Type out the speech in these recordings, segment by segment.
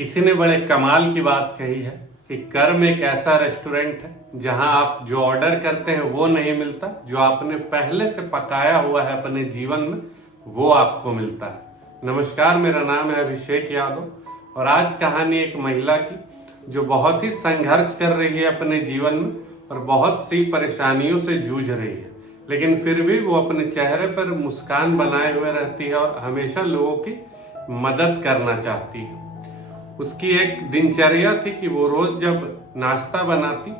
किसी ने बड़े कमाल की बात कही है कि कर्म एक ऐसा रेस्टोरेंट है जहां आप जो ऑर्डर करते हैं वो नहीं मिलता, जो आपने पहले से पकाया हुआ है अपने जीवन में वो आपको मिलता है। नमस्कार, मेरा नाम है अभिषेक यादव और आज कहानी एक महिला की जो बहुत ही संघर्ष कर रही है अपने जीवन में और बहुत सी परेशानियों से जूझ रही है, लेकिन फिर भी वो अपने चेहरे पर मुस्कान बनाए हुए रहती है और हमेशा लोगों की मदद करना चाहती है। उसकी एक दिनचर्या थी कि वो रोज जब नाश्ता बनाती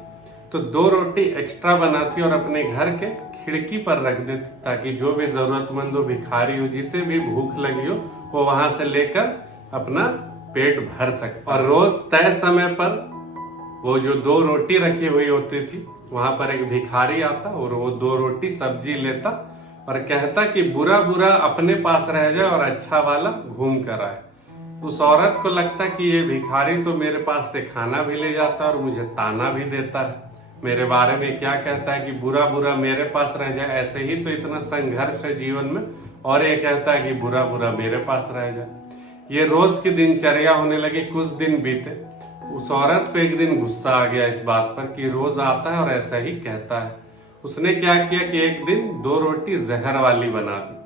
तो 2 रोटी एक्स्ट्रा बनाती और अपने घर के खिड़की पर रख देती ताकि जो भी जरूरतमंद हो, भिखारी हो, जिसे भी भूख लगी हो, वो वहां से लेकर अपना पेट भर सके। और रोज तय समय पर वो जो 2 रोटी रखी हुई होती थी वहां पर एक भिखारी आता और वो 2 रोटी सब्जी लेता और कहता कि बुरा बुरा अपने पास रह जाए और अच्छा वाला घूम कर आए। उस औरत को लगता कि ये भिखारी तो मेरे पास से खाना भी ले जाता है और मुझे ताना भी देता है, मेरे बारे में क्या कहता है कि बुरा बुरा मेरे पास रह जाए। ऐसे ही तो इतना संघर्ष है जीवन में और ये कहता है कि बुरा बुरा मेरे पास रह जाए। ये रोज की दिनचर्या होने लगी। कुछ दिन बीते, उस औरत को एक दिन गुस्सा आ गया इस बात पर कि रोज आता है और ऐसा ही कहता है। उसने क्या किया कि एक दिन 2 रोटी जहर वाली बना दी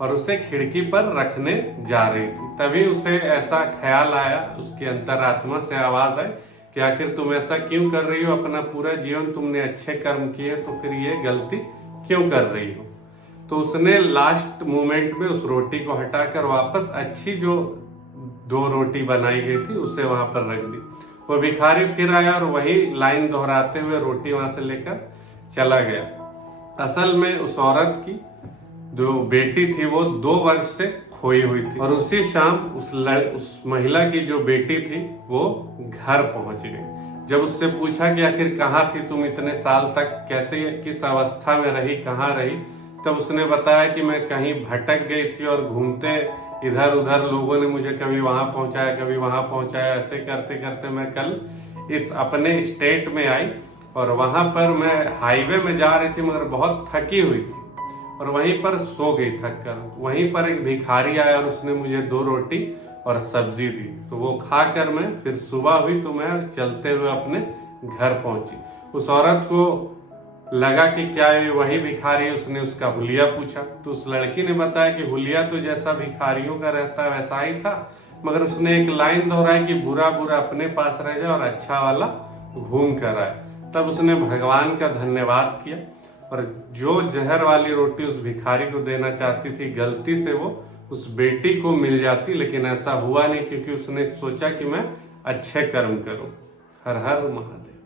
और उसे खिड़की पर रखने जा रही थी। तभी उसे ऐसा ख्याल आया, उसकी अंतरात्मा से आवाज आई कि आखिर तुम ऐसा क्यों कर रही हो? अपना पूरा जीवन तुमने अच्छे कर्म किए, तो फिर ये गलती क्यों कर रही हो? तो उसने लास्ट मोमेंट में उस रोटी को हटाकर वापस अच्छी जो 2 रोटी बनाई गई थी उसे वहां पर रख दी। वो भिखारी फिर आया और वही लाइन दोहराते हुए रोटी वहां से लेकर चला गया। असल में उस औरत की जो बेटी थी वो 2 वर्ष से खोई हुई थी और उसी शाम उस महिला की जो बेटी थी वो घर पहुंच गई। जब उससे पूछा कि आखिर कहाँ थी तुम इतने साल तक, कैसे किस अवस्था में रही, कहाँ रही, तब उसने बताया कि मैं कहीं भटक गई थी और घूमते इधर उधर लोगों ने मुझे कभी वहां पहुंचाया, कभी वहां पहुंचाया। ऐसे करते करते मैं कल इस अपने स्टेट में आई और वहां पर मैं हाईवे में जा रही थी मगर बहुत थकी हुई थी और वहीं पर सो गई थक कर। वहीं पर एक भिखारी आया और उसने मुझे 2 रोटी और सब्जी दी, तो वो खाकर मैं फिर सुबह हुई तो मैं चलते हुए अपने घर पहुंची। उस औरत को लगा कि क्या ये वही भिखारी है, उसने उसका हुलिया पूछा तो उस लड़की ने बताया कि हुलिया तो जैसा भिखारियों का रहता है वैसा ही था, मगर उसने एक लाइन दोहराई कि बुरा बुरा अपने पास रह जाए और अच्छा वाला घूम कर आए। तब उसने भगवान का धन्यवाद किया और जो जहर वाली रोटी उस भिखारी को देना चाहती थी गलती से वो उस बेटी को मिल जाती, लेकिन ऐसा हुआ नहीं क्योंकि उसने सोचा कि मैं अच्छे कर्म करूं। हर हर महादेव।